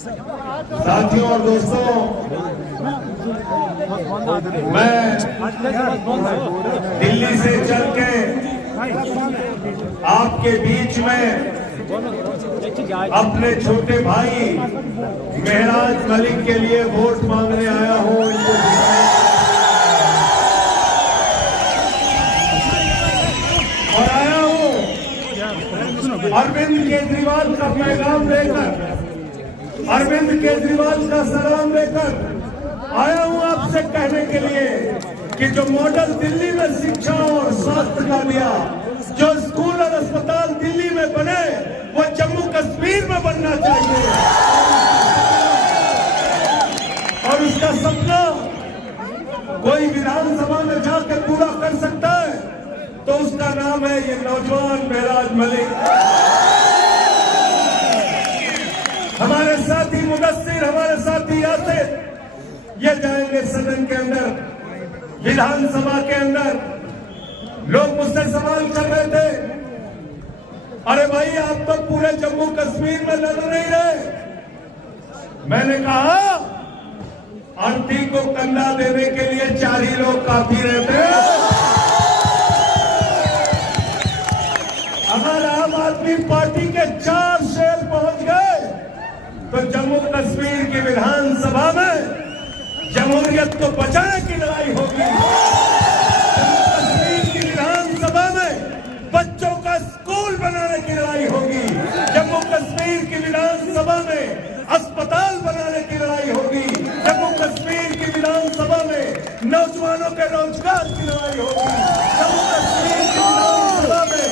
साथियों और दोस्तों, मैं दिल्ली से चल के आपके बीच में अपने छोटे भाई महराज मलिक के लिए वोट मांगने आया हूं। इनको और आया हूं अरविंद केजरीवाल का पैगाम लेकर, अरविंद केजरीवाल का सलाम लेकर आया हूं आपसे कहने के लिए कि जो मॉडल दिल्ली में शिक्षा और स्वास्थ्य का दिया, जो स्कूल और अस्पताल दिल्ली में बने, वो जम्मू कश्मीर में बनना चाहिए। और उसका सपना कोई विधानसभा में जाकर पूरा कर सकता है तो उसका नाम है ये नौजवान महराज मलिक। हमारे साथी मुदस्सिर, हमारे साथी यासिर, ये जाएंगे सदन के अंदर, विधानसभा के अंदर। लोग मुझसे सवाल कर रहे थे, अरे भाई आप तो पूरे जम्मू कश्मीर में लड़ नहीं रहे। मैंने कहा आंटी को कंधा देने के लिए 4 ही लोग काफी रहते हैं। अगर आम आदमी पार्टी के 4 शेर पहुंच गए तो जम्मू कश्मीर की विधानसभा में जमहूरियत को बचाने की लड़ाई होगी। जम्मू कश्मीर की विधानसभा में बच्चों का स्कूल बनाने की लड़ाई होगी। जम्मू कश्मीर की विधानसभा में अस्पताल बनाने की लड़ाई होगी। जम्मू कश्मीर की विधानसभा में नौजवानों के रोजगार की लड़ाई होगी। जम्मू कश्मीर की विधानसभा में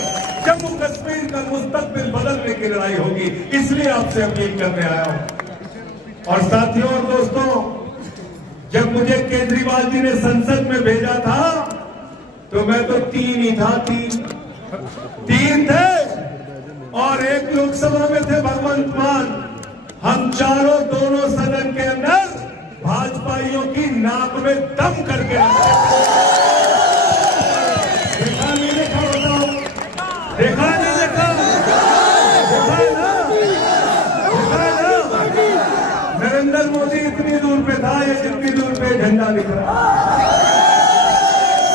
जम्मू कश्मीर का मुस्तकबिल बदलने की लड़ाई होगी। इसलिए आपसे अपील करने आया हूं। और साथियों और दोस्तों, जब मुझे केजरीवाल जी ने संसद में भेजा था तो मैं तो 3 ही था, 3 थे और 1 लोकसभा में थे भगवंत मान। हम चारों दोनों सदन के अंदर भाजपाइयों की नाक में दम करके देखा नहीं देखा, बताओ, देखा नहीं देखा, देखा है ना, देखा है ना। नरेंद्र मोदी इतनी दूर पे था, ये जितनी दूर पे झंडा दिख रहा।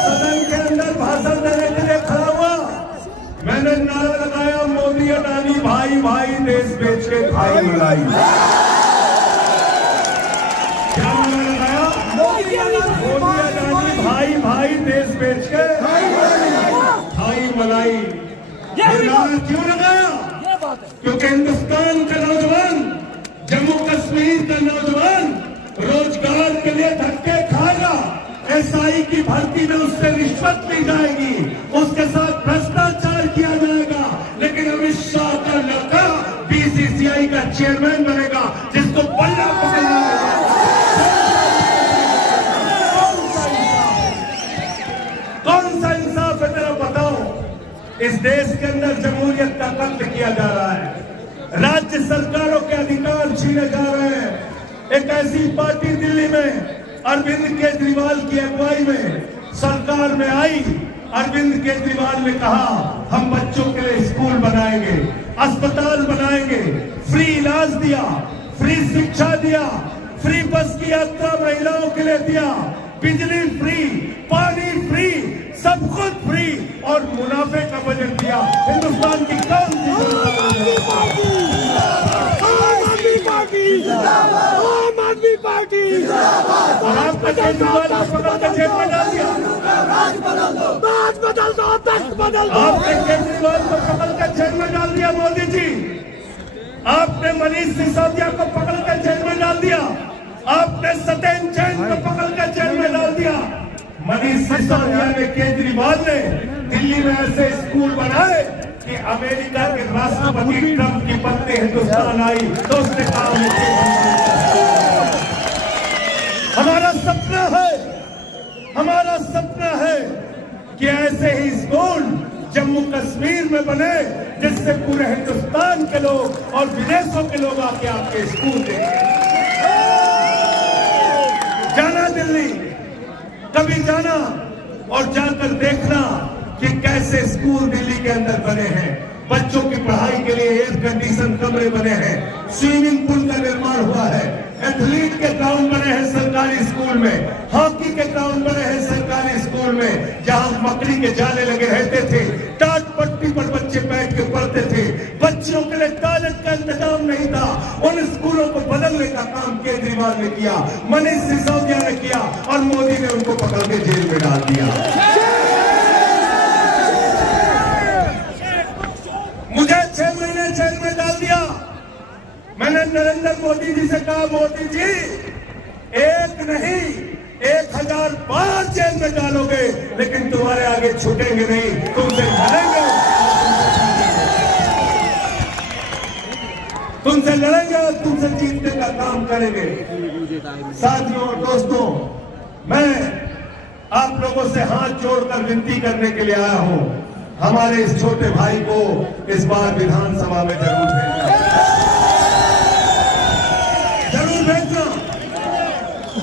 सदन के अंदर भाषण देने के लिए खड़ा हुआ, मैंने नारा लगाया, मोदी अडानी भाई भाई देश बेच के खाई मलाई। क्या नारा लगाया? मोदी अडानी भाई भाई देश बेच के खाई मलाई। ये नारा क्यों लगाया? क्योंकि हिंदुस्तान का नौजवान, जम्मू कश्मीर का नौजवान रोजगार के लिए धक्के खाएगा। एसआई की भर्ती में उससे रिश्वत ली जाएगी, उसके साथ भ्रष्टाचार किया जाएगा, लेकिन अमित शाह का लड़का बीसीसीआई का चेयरमैन बनेगा, जिसको बल्ला पकड़ना है। कौन सा इंसाफ है तेरा, बताओ। इस देश के अंदर जमहूरियत का कत्ल किया जा रहा है, राज्य सरकारों के अधिकार छीने जा रहे हैं। एक ऐसी पार्टी दिल्ली में अरविंद केजरीवाल की अगुवाई में सरकार में आई। अरविंद केजरीवाल ने कहा हम बच्चों के लिए स्कूल बनाएंगे, अस्पताल बनाएंगे, फ्री इलाज दिया, फ्री शिक्षा दिया, फ्री बस की यात्रा महिलाओं के लिए दिया, बिजली फ्री, पानी फ्री, सब कुछ फ्री और मुनाफे का बजट दिया। हिंदुस्तान की कौन सी आम आदमी पार्टी और आपका केजरीवाल को पकड़ कर जेल में डाल दिया। बात बदल दो, बदल दो। आपने केजरीवाल को पकड़ कर जेल में डाल दिया मोदी जी। आपने मनीष सिसोदिया को पकड़ कर जेल में डाल दिया। आपने सत्येंद्र जैन को पकड़ कर जेल में डाल दिया। मनीष सिसोदिया ने, केजरीवाल ने दिल्ली में ऐसे स्कूल बनाए कि अमेरिका के राष्ट्रपति ट्रंप की पत्नी हिंदुस्तान आई तो उसने कहा हमारा सपना है कि ऐसे ही स्कूल जम्मू कश्मीर में बने, जिससे पूरे हिंदुस्तान के लोग और विदेशों के लोग आके आपके स्कूल देखें। जाना दिल्ली, कभी जाना और जाकर देखना कि कैसे स्कूल दिल्ली के अंदर बने हैं। बच्चों की पढ़ाई के लिए एयर कंडीशन कमरे बने हैं, स्विमिंग पूल का निर्माण हुआ है, एथलीट के ग्राउंड बने हैं सरकारी स्कूल में, हॉकी के ग्राउंड बने हैं सरकारी स्कूल में, जहां मकड़ी के जाले लगे रहते थे, टाट पट्टी पर बच्चे बैठ के पढ़ते थे, बच्चों के लिए टॉयलेट का इंतजाम नहीं था। उन स्कूलों को बदलने का काम केजरीवाल ने किया, मनीष सिसोदिया ने किया और मोदी ने उनको पकड़ के जेल में डाल दिया। मुझे 6 महीने जेल में डाल दिया। मैंने नरेंद्र मोदी जी से कहा, मोदी जी एक नहीं 1000 बार जेल में डालोगे, लेकिन तुम्हारे आगे छूटेंगे नहीं, तुमसे लड़ेंगे, तुमसे लड़ेंगे और तुमसे जीतने का काम करेंगे। साथियों और दोस्तों, मैं आप लोगों से हाथ जोड़कर विनती करने के लिए आया हूं, हमारे इस छोटे भाई को इस बार विधानसभा में जरूर भेजना, जरूर भेजना,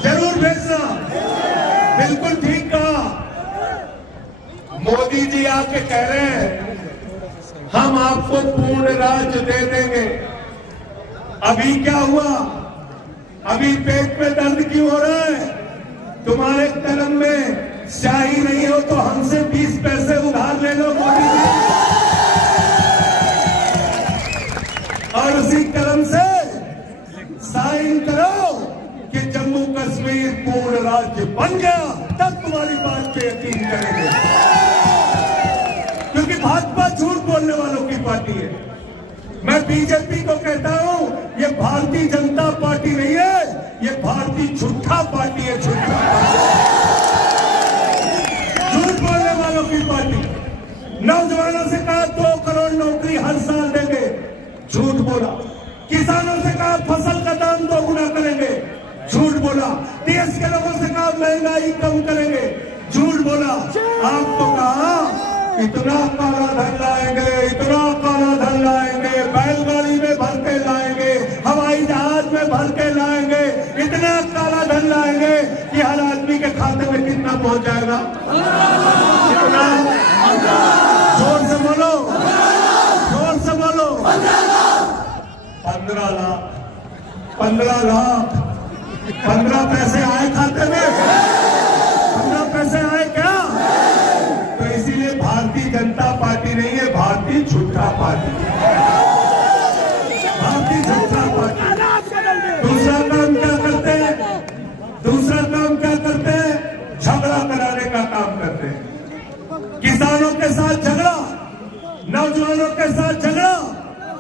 जरूर भेजना। बिल्कुल ठीक कहा मोदी जी, आके कह रहे हैं हम आपको पूर्ण राज्य दे देंगे। अभी क्या हुआ? अभी पेट में दर्द क्यों हो रहा है? तुम्हारे कलम में स्याही नहीं हो तो हमसे 20 पैसे उधार ले लो मोदी जी, और उसी कलम से साइन करो कि जम्मू कश्मीर पूर्ण राज्य बन गया, तब तुम्हारी बात पे यकीन करेंगे। क्योंकि भाजपा झूठ बोलने वालों की पार्टी है। मैं बीजेपी को कहता हूं, ये भारतीय जनता पार्टी नहीं है, ये भारतीय झूठा पार्टी है, झूठा झूठ बोलने वालों की पार्टी। नौजवानों से कहा 2 करोड़ नौकरी हर साल देंगे, झूठ बोला। किसानों से कहा फसल का दाम 2 गुना करेंगे, झूठ बोला। देश के लोगों से कहा महंगाई कम करेंगे, झूठ बोला। आपको कहा इतना काला धन लाएंगे, इतना काला धन लाएंगे, बैलगाड़ी में भर के लाएंगे, हवाई जहाज में भर के लाएंगे, इतना काला धन लाएंगे कि हर आदमी के खाते में कितना पहुंच जाएगा? कितना? जोर से बोलो, जोर से बोलो। 15 लाख, 15 लाख, 15 पैसे आए खाते में? 15 पैसे आए क्या? तो इसीलिए भारतीय जनता पार्टी नहीं है, भारतीय झूठा पार्टी, भारतीय झूठा पार्टी। दूसरा काम क्या करते हैं? दूसरा काम क्या करते हैं? झगड़ा कराने का काम करते हैं। किसानों के साथ झगड़ा, नौजवानों के साथ झगड़ा,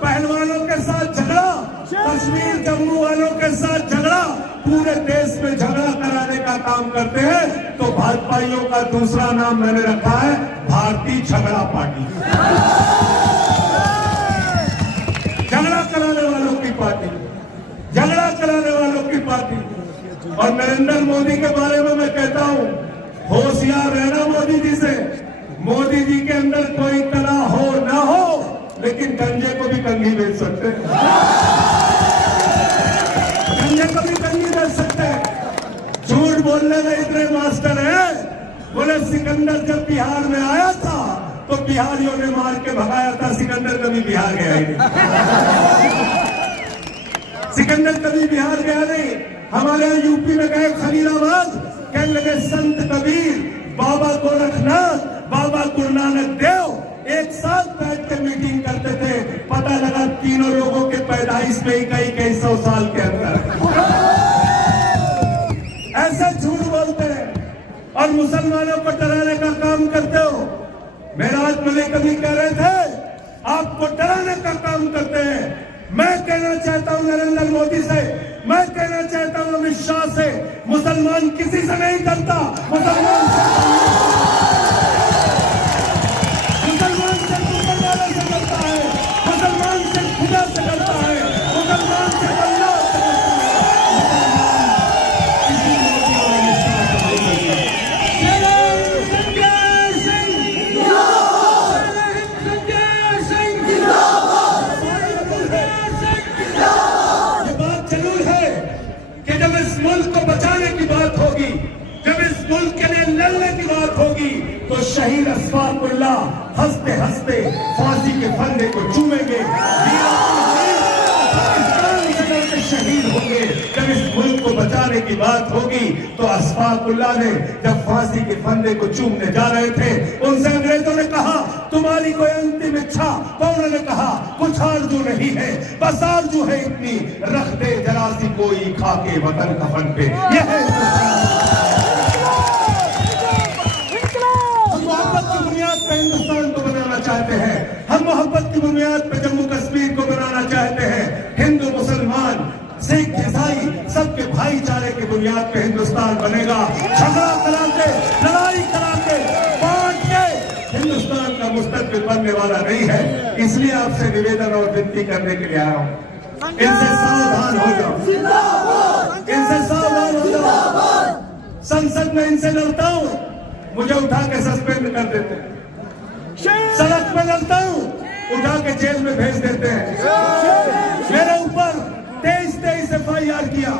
पहलवानों के साथ झगड़ा, कश्मीर जम्मू वालों के साथ झगड़ा, पूरे देश में झगड़ा कराने का काम करते हैं। तो भाजपाइयों का दूसरा नाम मैंने रखा है भारतीय झगड़ा पार्टी, झगड़ा कराने वालों की पार्टी, झगड़ा कराने वालों की पार्टी। और नरेंद्र मोदी के बारे में मैं कहता हूं, होशियार रहना मोदी जी से। मोदी जी के अंदर कोई कला हो ना हो, लेकिन गंजे को भी कंघी बेच सकते हैं, गंजे को भी कंघी बेच सकते हैं। झूठ बोलने में इतने मास्टर हैं, बोले सिकंदर जब बिहार में आया था तो बिहारियों ने मार के भगाया था, सिकंदर कभी बिहार गया ही नहीं। सिकंदर कभी बिहार गया नहीं। हमारे यहाँ यूपी में गए खलीलाबाद, कहने लगे संत कबीर, बाबा गोरखनाथ, बाबा गुरु नानक देव एक साथ बैठ के मीटिंग करते थे। पता लगा तीनों लोगों के पैदाइश में ही कई 100 साल के अंदर। ऐसे झूठ बोलते हैं और मुसलमानों को डराने का काम करते हो। मेराज मलिक कभी कह रहे थे आपको डराने का काम करते हैं। मैं कहना चाहता हूं नरेंद्र मोदी से, मैं कहना चाहता हूं अमित शाह से, मुसलमान किसी से नहीं डरता, मुसलमान से मुसलमानों से डरता है, मुसलमान से खुदा से डरता है, मुसलमान से अल्लाह से मुल्क को बचाने की बात होगी, जब इस मुल्क के लिए लड़ने की बात तो शहीद अशफाकुल्लाह हंसते हंसते फांसी के फंदे को चूमेंगे, शहीद होंगे। जब इस मुल्क को बचाने की बात होगी तो अशफाकुल्लाह ने जब फांसी के फंदे को चूमने जा रहे थे, उनसे अंग्रेजों ने कहा तुम्हारी कोई अंतिम इच्छा? तो उन्होंने कहा कुछ आरज़ू नहीं है, बस आरज़ू है इतनी, रख दे जरा सी कोई खाके वतन कफन पे। यह है हम मोहब्बत की बुनियाद पे हिंदुस्तान को बनाना चाहते हैं, हम मोहब्बत की बुनियाद पे जम्मू कश्मीर को बनाना चाहते हैं। हिंदू मुसलमान सिख ईसाई सबके भाईचारे की बुनियाद पे हिंदुस्तान बनेगा। झगड़ा करा के, लड़ाई करा के, बांट के हिंदुस्तान का मुस्तकबिल बनने वाला नहीं है। इसलिए आपसे निवेदन और विनती करने के लिए आया हूं, इनसे सावधान हो जाओ, इनसे सावधान हो जाओ। संसद में इनसे लड़ता हूं, मुझे उठा के सस्पेंड कर देते हैं, सड़क पे लड़ता हूं, उठा के जेल में भेज देते हैं। मेरे ऊपर 23 FIR किया,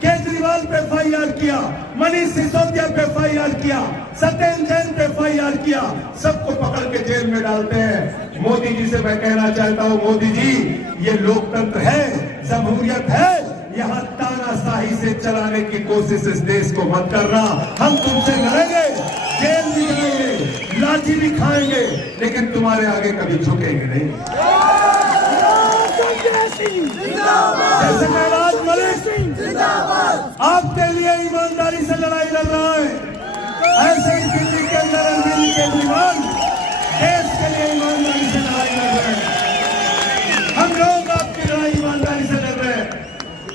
केजरीवाल पे FIR किया, मनीष सिसोदिया पे FIR किया, सत्येंद्र जैन पे FIR किया, सबको पकड़ के जेल में डालते हैं। मोदी जी से मैं कहना चाहता हूं, मोदी जी ये लोकतंत्र है, जमहूरियत है, यहाँ तानाशाही से चलाने की कोशिश इस देश को मत करना। हम तुमसे लड़ेंगे, जेल भी जाएंगे, लाठी भी खाएंगे, लेकिन तुम्हारे आगे कभी झुकेंगे नहीं। जैसे महराज मलिक आपके लिए ईमानदारी से लड़ाई लड़ रहा है, ऐसे ही दिल्ली के अंदर अरविंद केजरीवाल देश के लिए ईमानदारी से लड़ाई लड़ रहे हैं। हम लोग आपकी लड़ाई ईमानदारी से लड़ रहे हैं।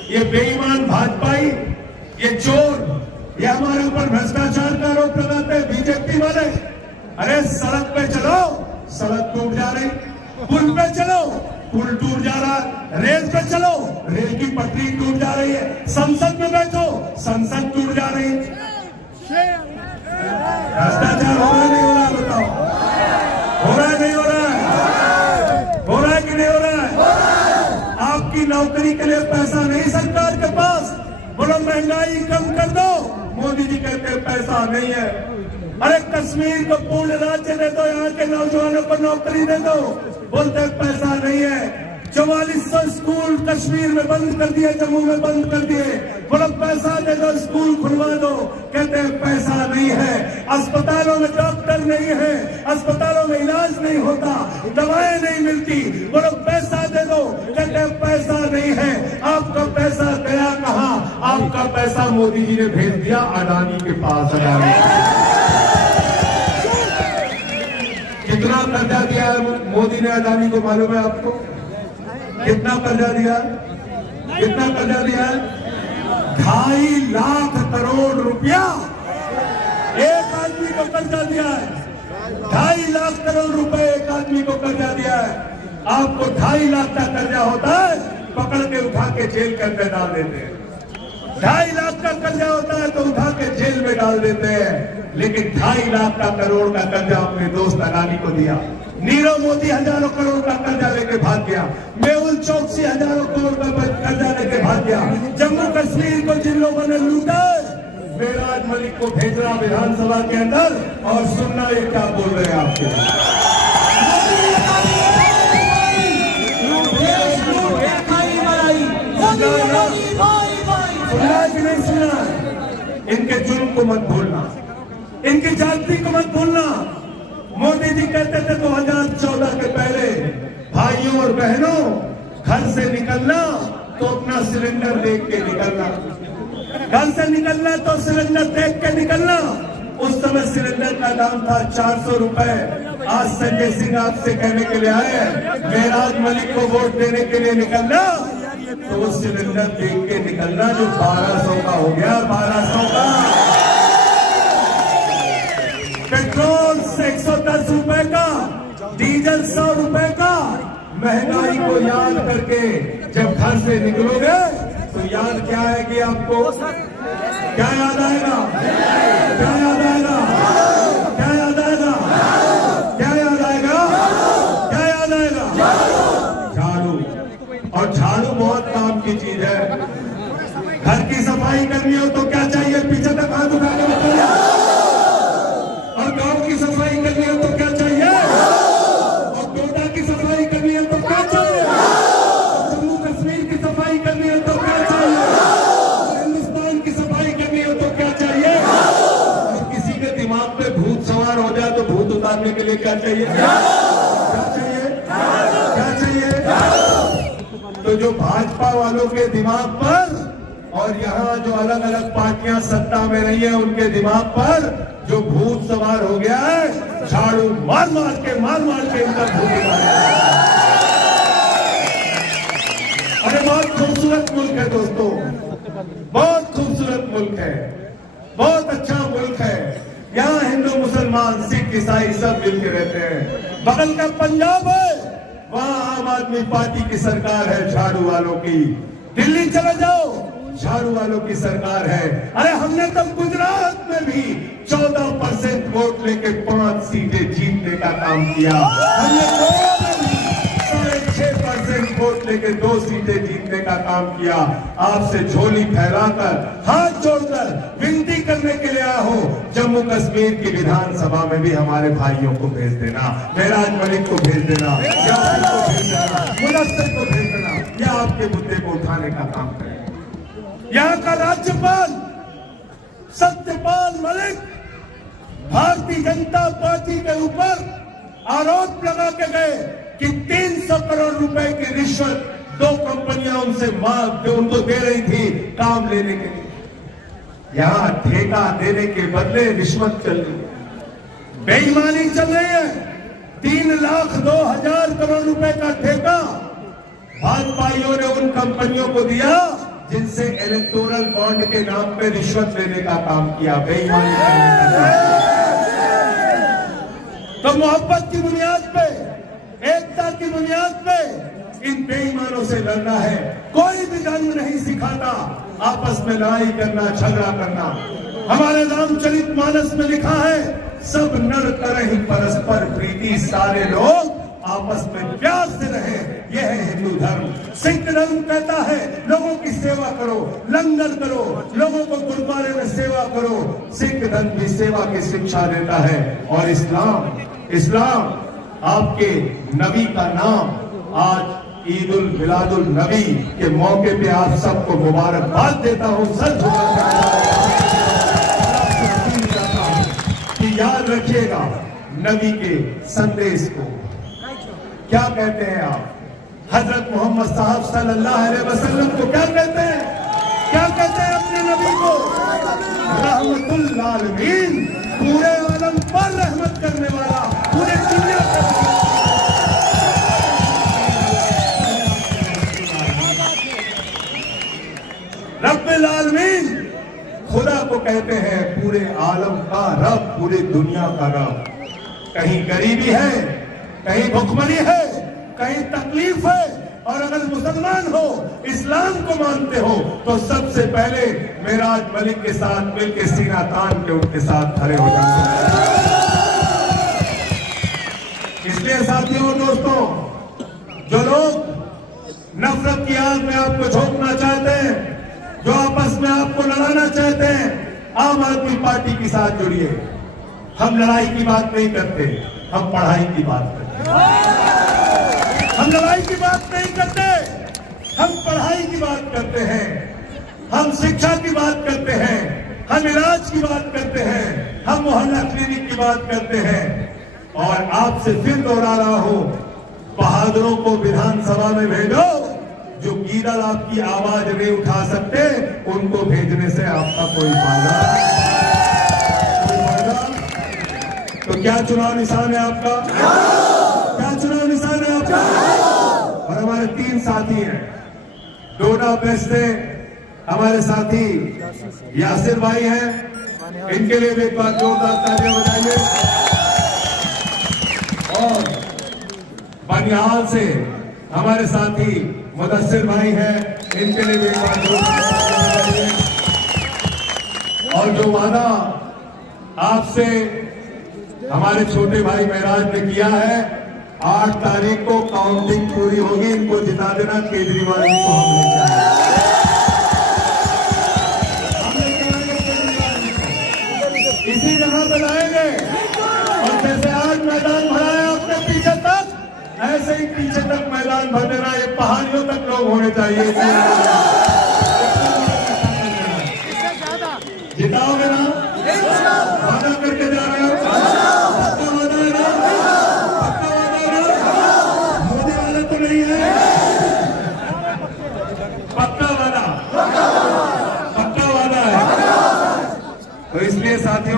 ये बेईमान भाजपाई, ये चोर, ये हमारे ऊपर भ्रष्टाचार का आरोप लगाते हैं बीजेपी वाले। अरे सड़क पे चलो, सड़क टूट जा रही, पुल पे चलो, पुल टूट जा रहा, रेल पे चलो, रेल की पटरी टूट जा रही है, संसद में बैठो, संसद टूट जा रही है। भ्रष्टाचार हो रहा नहीं हो रहा? बताओ, हो रहा है नहीं हो रहा है? हो रहा है कि नहीं हो रहा है? आपकी नौकरी के लिए पैसा नहीं सरकार के पास, बोलो महंगाई कम कर दो, मोदी जी कहते हैं पैसा नहीं है। अरे कश्मीर को पूर्ण राज्य दे दो, यहाँ के नौजवानों को नौकरी दे दो, बोलते पैसा नहीं है। 4400 स्कूल कश्मीर में बंद कर दिए, जम्मू में बंद कर दिए, बोलो पैसा दे दो, स्कूल खुलवा दो, कहते हैं पैसा नहीं है। अस्पतालों में डॉक्टर नहीं है, अस्पतालों में इलाज नहीं होता, दवाएं नहीं मिलती, बोलो पैसा दे दो, कहते हैं पैसा नहीं है। आपका पैसा गया कहाँ? आपका पैसा मोदी जी ने भेज दिया अडानी के पास। अडानी कितना कर्जा दिया है मोदी ने अडानी को, मालूम है आपको? कितना कर्जा दिया? कितना कर्जा दिया है? 2.5 लाख करोड़ रुपया एक आदमी को कर्जा दिया है। 2.5 लाख करोड़ रुपए एक आदमी को कर्जा दिया है। आपको 2.5 लाख का कर्जा होता है, पकड़ के उठा के जेल के अंदर डाल देते हैं। 2.5 लाख का कर्जा होता है तो उठा के जेल में डाल देते हैं, लेकिन 2.5 लाख का करोड़ का कर्जा अपने दोस्त अडानी को दिया। नीरव मोदी हजारों करोड़ का कर्जा लेके भाग गया, मेहुल चौकसी हजारों करोड़ का कर्जा लेके भाग गया। जम्मू कश्मीर को जिन लोगों ने लूटा, महराज मलिक को भेजना विधानसभा के अंदर, और सुनना ये क्या बोल रहे हैं आपके। सुना कि नहीं सुना? इनके जुर्म को मत भूलना, इनकी जाति को मत भूलना। मोदी जी कहते थे 2014 के पहले, भाइयों और बहनों घर से निकलना तो अपना सिलेंडर देख के निकलना, घर से निकलना तो सिलेंडर देख के निकलना। उस समय सिलेंडर का दाम था 400 रुपए। आज संजय सिंह आपसे कहने के लिए आए हैं, महराज मलिक को वोट देने के लिए निकलना तो वो सिलेंडर देख के निकलना जो 1200 का हो गया, 1200 का। पेट्रोल 110 रुपए का, डीजल 100 रुपए का। महंगाई को याद करके जब घर से निकलोगे तो याद क्या आएगी आपको? क्या याद आएगा? क्या याद आएगा? क्या याद आएगा? क्या याद आएगा? क्या याद आएगा? झाड़ू। और झाड़ू बहुत काम की चीज है। घर की सफाई करनी हो तो क्या चाहिए? पीछे तक हाथ उठा के बताइए। और गांव की सफाई क्या चाहिए? क्या चाहिए? क्या चाहिए? तो जो भाजपा वालों के दिमाग पर और यहाँ जो अलग अलग पार्टियां सत्ता में रही है उनके दिमाग पर जो भूत सवार हो गया है, झाड़ू मार मार के इनका भूत निकाल। अरे बहुत खूबसूरत मुल्क है दोस्तों, बहुत खूबसूरत मुल्क है, बहुत अच्छा मुल्क है। यहाँ हिंदू मुसलमान सिख ईसाई सब मिलके रहते हैं। बगल का पंजाब है, वहाँ आम आदमी पार्टी की सरकार है झाड़ू वालों की। दिल्ली चले जाओ, झाड़ू वालों की सरकार है। अरे हमने तो गुजरात में भी 14% वोट लेके 5 सीटें जीतने का काम किया। हमने गोवा में भी 6.5% वोट लेके 2 सीटें जीतने का काम किया। आपसे झोली फैलाकर हाथ जोड़कर विनती करने के लिए आया हो, जम्मू कश्मीर की विधानसभा में भी हमारे भाइयों को भेज देना, मेराज मलिक को भेज देना, यासिर को भेज देना, मुदस्सिर को भेज देना, या आपके मुद्दे को उठाने का काम करें। यहाँ का राज्यपाल सत्यपाल मलिक भारतीय जनता पार्टी के ऊपर आरोप लगा के गए कि 300 करोड़ रुपए की रिश्वत 2 कंपनियां उनको दे रही थी काम लेने के लिए। यहाँ ठेका देने के बदले रिश्वत चल रही है, बेईमानी चल रही है। 3,02,000 करोड़ रुपए का ठेका भाजपाइयों ने उन कंपनियों को दिया जिनसे इलेक्टोरल बॉन्ड के नाम पे रिश्वत लेने का काम किया, बेईमानी करने का काम किया। तो मोहब्बत की बुनियाद पे, एकता की बुनियाद पे इन बेईमानों से लड़ना है। कोई भी जंग नहीं सिखाता आपस में लड़ाई करना, झगड़ा करना। हमारे रामचरित मानस में लिखा है, सब नर करहि परस्पर प्रीति, सारे लोग आपस में प्यार से रहे, यह है हिंदू धर्म। सिख धर्म कहता है लोगों की सेवा करो, लंगर करो, लोगों को गुरुद्वारे में सेवा करो। सिख धर्म भी सेवा की शिक्षा देता है। और इस्लाम आपके नबी का नाम आज ईद उल मिलादुल नबी के मौके पे आप सबको मुबारकबाद देता हूं। सर कि याद रखिएगा नबी के संदेश को। क्या कहते हैं आप? हजरत मोहम्मद साहब सल्लल्लाहु अलैहि वसल्लम को क्या कहते हैं? क्या कहते हैं अपने नबी को? रहमतुल आलमीन, पूरे आलम पर रहमत करने वाला, पूरे दुनिया पर। रब्बुल आलमीन खुदा को कहते हैं पूरे आलम का रब, पूरी दुनिया का रब। कहीं गरीबी है, कहीं भुखमरी है, कहीं तकलीफ है, और अगर मुसलमान हो, इस्लाम को मानते हो, तो सबसे पहले मेराज मलिक के साथ मिलकर सीना तान के उनके साथ खड़े हो जाते। इसलिए साथियों और दोस्तों, जो लोग नफरत की आग में आपको झोंकना चाहते हैं, जो आपस में आपको लड़ाना चाहते हैं, आम आदमी पार्टी के साथ जुड़िए। हम लड़ाई की बात नहीं करते, हम पढ़ाई की बात करते हैं। हम लड़ाई की बात नहीं करते, हम पढ़ाई की बात करते हैं, हम शिक्षा की बात करते हैं, हम इलाज की बात करते हैं, हम मोहल्ला क्लिनिक की बात करते हैं। और आपसे फिर दोहरा रहा हूं, बहादुरों को विधानसभा में भेजो। जो गीदड़ आपकी आवाज नहीं उठा सकते, उनको भेजने से आपका कोई फायदा। तो क्या चुनाव निशान है आपका? क्या चुनाव निशान है आपका? और हमारे 3 साथी हैं, डोडा बेस्ट से हमारे साथी यासिर भाई हैं, इनके लिए भी एक बार जोरदार तालियां बजाइए। और बनिहाल से हमारे साथी मुदस्सिर भाई हैं, इनके लिए भी एक बार जोरदार तालियां बजाइए। और जो वादा आपसे हमारे छोटे भाई मेराज ने किया है, 8 तारीख को काउंटिंग पूरी होगी, इनको जिता देना। केजरीवाल जी को हम लेके आएंगे, इसी जगह पे लाएंगे। और जैसे आज मैदान भरा है अपने पीछे तक, ऐसे ही पीछे तक मैदान भर देना। ये पहाड़ियों तक लोग होने चाहिए। जिताओगे ना? वादा करके जा रहे हो?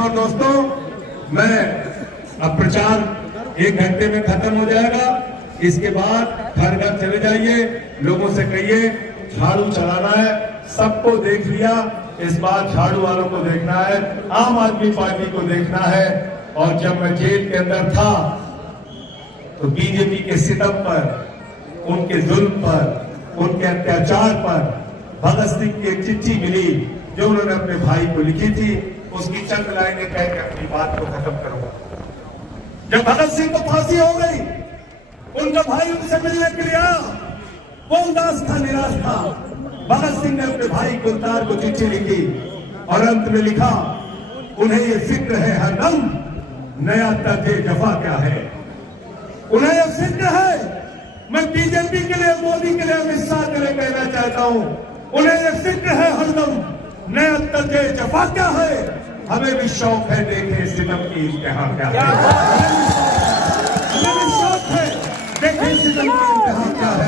और दोस्तों, मैं अब प्रचार 1 घंटे में खत्म हो जाएगा। इसके बाद घर घर चले जाइए, लोगों से कहिए झाड़ू चलाना है। सबको देख लिया, इस बार झाड़ू वालों को देखना है, आम आदमी पार्टी को देखना है। और जब मैं जेल के अंदर था तो बीजेपी के सितम पर, उनके जुल्म पर, उनके अत्याचार पर भगत सिंह की एक चिट्ठी मिली जो उन्होंने अपने भाई को लिखी थी। उसकी चंद लाइनें कह के अपनी बात को खत्म करूंगा। जब भगत सिंह को फांसी हो गई, उनका भाई उनसे मिलने के लिए आया, वो उदास था, निराश था। भगत सिंह ने अपने भाई गुलजार को चिट्ठी लिखी और अंत में लिखा, उन्हें ये फिक्र है हरदम, नया तर्ज जफा क्या है। उन्हें ये फिक्र है, मैं बीजेपी के लिए, मोदी के लिए, अमित शाह के लिए कहना चाहता हूं, उन्हें ये फिक्र है हरदम, नया तर्ज जफा क्या है। हमें भी शौक है देखें सितम की इंतहा क्या है। हमें भी शौक है देखें सितम की इंतहा क्या है।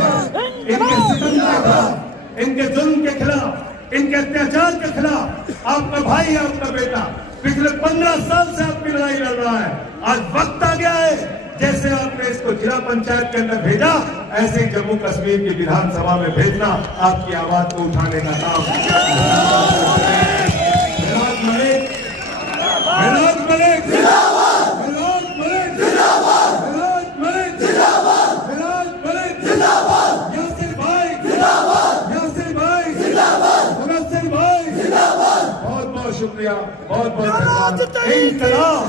इनके सितम के खिलाफ, इनके जुल्म के खिलाफ, इनके अत्याचार के खिलाफ आपका भाई है, आपका बेटा पिछले 15 साल से आपकी लड़ाई लड़ रहा है। आज वक्त आ गया है, जैसे आपने इसको जिला पंचायत के अंदर भेजा, ऐसे ही जम्मू कश्मीर की विधानसभा में भेजना, आपकी आवाज को उठाने का काम। विराट मलिक जिंदाबाद, विराट मलिक जिंदाबाद, विराट मलिक जिंदाबाद, विराट मलिक जिंदाबाद, यासिर भाई जिंदाबाद, यासिर भाई जिंदाबाद, भगत सिंह भाई जिंदाबाद। बहुत बहुत शुक्रिया, बहुत बहुत धन्यवाद। इंकलाब।